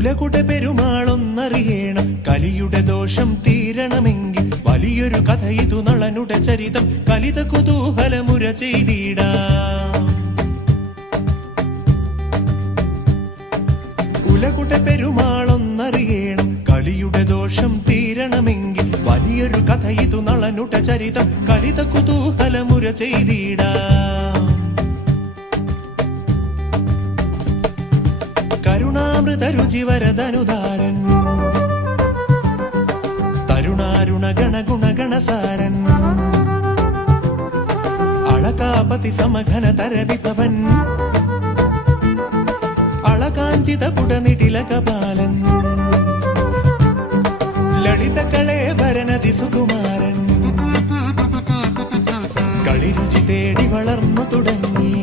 കുലകുടെ പെരുമാളൊന്നറിയണം, കലിയുടെ ദോഷം തീരണമെങ്കിൽ വലിയൊരു കഥ ഇതു നളനുടെ ചരിതം കലിത കുതൂഹലമുര ചെയ്തിടാം. കുലകുടെ പെരുമാളൊന്നറിയണം, കലിയുടെ ദോഷം തീരണമെങ്കിൽ വലിയൊരു കഥ ഇതു നളനുടെ ചരിതം കലിത കുതൂഹലമുര ചെയ്തിടാം. കരുണാമൃത രുചിവരദനുദാരൻ, തരുണാരുണ ഗണഗുണഗണസാരൻ, അളകാപതി സമഘന തരവിഭവൻ, അളകാഞ്ചിത പുടനിടിലകപാലൻ, ലളിത കളേവരനതി സുകുമാരൻ, കളിരുചി തേടി വളർന്നു തുടങ്ങി.